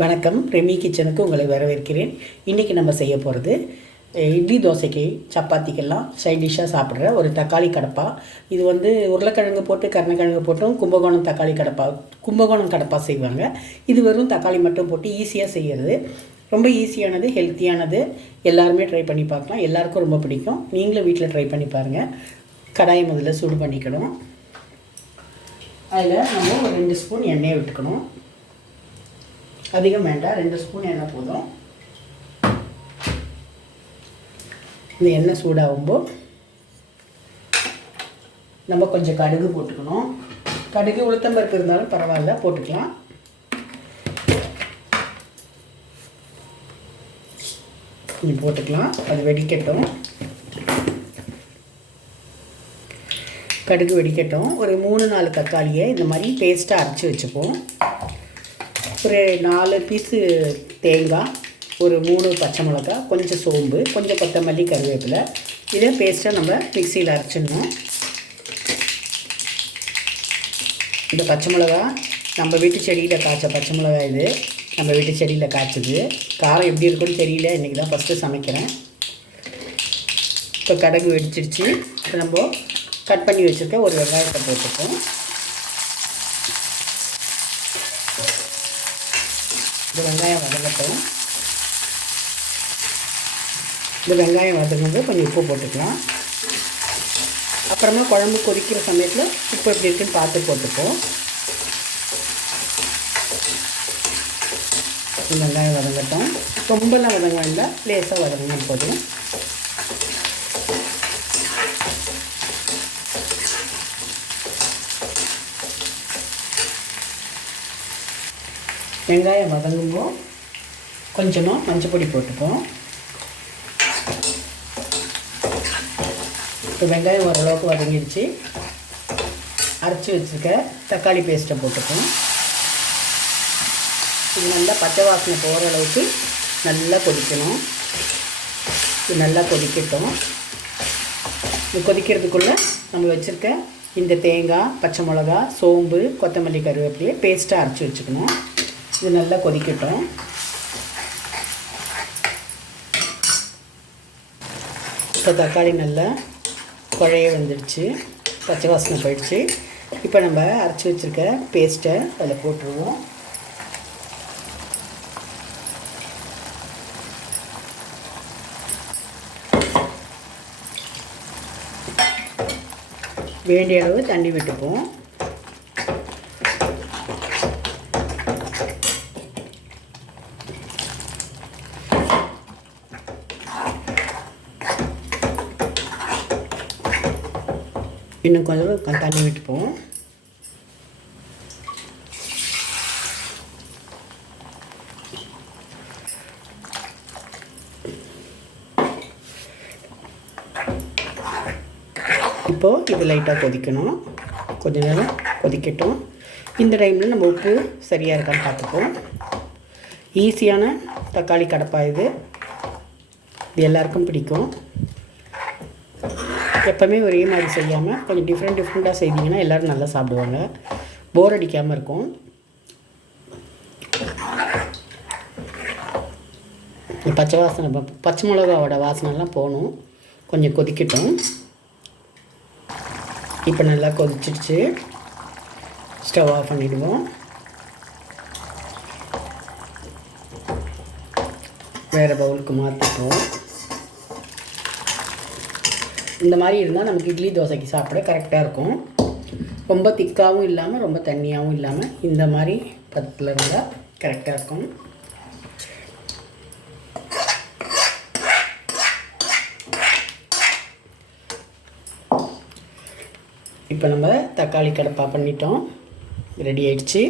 வணக்கம், ரெமி கிச்சனுக்கு உங்களை வரவேற்கிறேன். இன்றைக்கி நம்ம செய்ய போகிறது இட்லி தோசைக்கு சப்பாத்திக்கெல்லாம் சைட் டிஷ்ஷாக சாப்பிட்ற ஒரு தக்காளி கடப்பா. இது உருளைக்கிழங்கு போட்டு கருணக்கிழங்கு போட்டும் கும்பகோணம் தக்காளி கடப்பா, கும்பகோணம் கடப்பா செய்வாங்க. இது வெறும் தக்காளி மட்டும் போட்டு ஈஸியாக செய்கிறது. ரொம்ப ஈஸியானது, ஹெல்த்தியானது. எல்லாருமே ட்ரை பண்ணி பார்க்கலாம். எல்லாருக்கும் ரொம்ப பிடிக்கும். நீங்களும் வீட்டில் ட்ரை பண்ணி பாருங்கள். கடாயை முதல்ல சூடு பண்ணிக்கணும். அதில் நம்ம ஒரு 2 ஸ்பூன் எண்ணெயை விட்டுக்கணும். அதிகம் வேண்டாம், 2 ஸ்பூன் எண்ணெய் போதும். இந்த எண்ணெய் சூடாகும்போது நம்ம கொஞ்சம் கடுகு போட்டுக்கணும். கடுகு உளுத்தம்பருப்பு இருந்தாலும் பரவாயில்ல, போட்டுக்கலாம். கொஞ்சம் போட்டுக்கலாம், அது வெடிக்கட்டும். கடுகு வெடிக்கட்டும். ஒரு 3-4 தக்காளியை இந்த மாதிரி பேஸ்ட்டாக அரைச்சி வச்சுப்போம். ஒரு 4 பீஸு தேங்காய், ஒரு 3 பச்சை மிளகா, கொஞ்சம் சோம்பு, கொஞ்சம் கொத்தமல்லி, கருவேப்பிலை. இதை பேஸ்ட்டாக நம்ம மிக்சியில் அரைச்சிடணும். இந்த பச்சை மிளகா நம்ம வீட்டு செடியில் காய்ச்ச பச்சை மிளகா. இது நம்ம வீட்டு செடியில் காய்ச்சது. காரம் எப்படி இருக்குன்னு தெரியல, இன்றைக்கி தான் ஃபஸ்ட்டு சமைக்கிறேன். இப்போ கடுகு வெடிச்சிருச்சு. இப்போ நம்ம கட் பண்ணி வச்சுருக்க ஒரு வெங்காயத்தை போட்டுப்போம். இந்த வெங்காயம் வதங்கட்டும். இந்த வெங்காயம் வதங்கும்போது கொஞ்சம் உப்பு போட்டுக்கலாம். அப்புறமா குழம்பு கொதிக்கிற சமயத்தில் உப்பு எப்படி இருக்குன்னு பார்த்து போட்டுப்போம். இந்த வெங்காயம் வதங்கட்டும். ரொம்பலாம் வதங்க வேண்டாம், லேசாக வதங்கினா போதும். வெங்காயம் வதங்கும்போது கொஞ்சமாக மஞ்சள் பொடி போட்டுப்போம். இப்போ வெங்காயம் ஓரளவுக்கு வதங்கிடுச்சு. அரைச்சி வச்சுருக்க தக்காளி பேஸ்ட்டை போட்டுப்போம். இது நல்லா பச்சை வாசனை போகிற அளவுக்கு நல்லா கொதிக்கணும். இது நல்லா கொதிக்கட்டும். இது கொதிக்கிறதுக்குள்ளே நம்ம வச்சுருக்க இந்த தேங்காய், பச்சை மிளகா, சோம்பு, கொத்தமல்லி, கருவேப்பிலையை பேஸ்ட்டாக அரைச்சி வச்சுக்கணும். இது நல்லா கொதிக்கட்டும். இப்போ தக்காளி நல்லா குழைய வந்துடுச்சு, பச்சை வாசனை போயிடுச்சு. இப்போ நம்ம அரைச்சி வச்சுருக்க பேஸ்ட்டை அதில் போட்டுருவோம். வேண்டிய அளவு தண்ணி விட்டுப்போம். இன்னும் கொஞ்சம் தண்ணி விட்டுப்போம். இப்போது இது லைட்டாக கொதிக்கணும். கொஞ்ச நேரம் கொதிக்கட்டும். இந்த டைமில் நம்ம உப்பு சரியாக இருக்கான்னு பார்த்துப்போம். ஈஸியான தக்காளி கடப்பா இது. இது எல்லாருக்கும் பிடிக்கும். எப்போவுமே ஒரே மாதிரி செய்யாமல் கொஞ்சம் டிஃப்ரெண்ட்டாக செய்தீங்கன்னா எல்லோரும் நல்லா சாப்பிடுவாங்க. போர் அடிக்காமல் இருக்கும். பச்சை மிளகாவோட வாசனைலாம் போகணும். கொஞ்சம் கொதிக்கட்டும். இப்போ நல்லா கொதிச்சிடுச்சு. ஸ்டவ் ஆஃப் பண்ணிவிடுவோம். வேறு பவுலுக்கு மாற்றிப்போம். இந்த மாதிரி இருந்தால் நமக்கு இட்லி தோசைக்கு சாப்பிட கரெக்டாக இருக்கும். ரொம்ப திக்காகவும் இல்லாமல் ரொம்ப தண்ணியாகவும் இல்லாமல் இந்த மாதிரி பதத்தில் இருந்தால் கரெக்டாக இருக்கும். இப்போ நம்ம தக்காளி கடப்பா பண்ணிட்டோம். ரெடி ஆயிடுச்சு.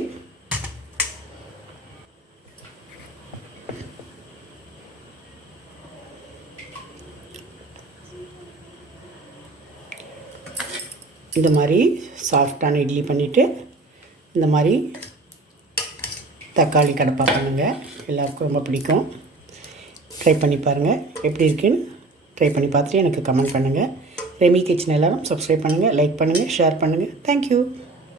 இந்த மாதிரி சாஃப்டான இட்லி பண்ணிவிட்டு இந்த மாதிரி தக்காளி கடப்பா பண்ணுங்கள். எல்லாருக்கும் ரொம்ப பிடிக்கும். ட்ரை பண்ணி பாருங்கள். எப்படி இருக்குன்னு ட்ரை பண்ணி பார்த்துட்டு எனக்கு கமெண்ட் பண்ணுங்கள். ரெமி கிச்சன் எல்லோரும் சப்ஸ்கிரைப் பண்ணுங்கள், லைக் பண்ணுங்கள், ஷேர் பண்ணுங்கள். தேங்க்யூ.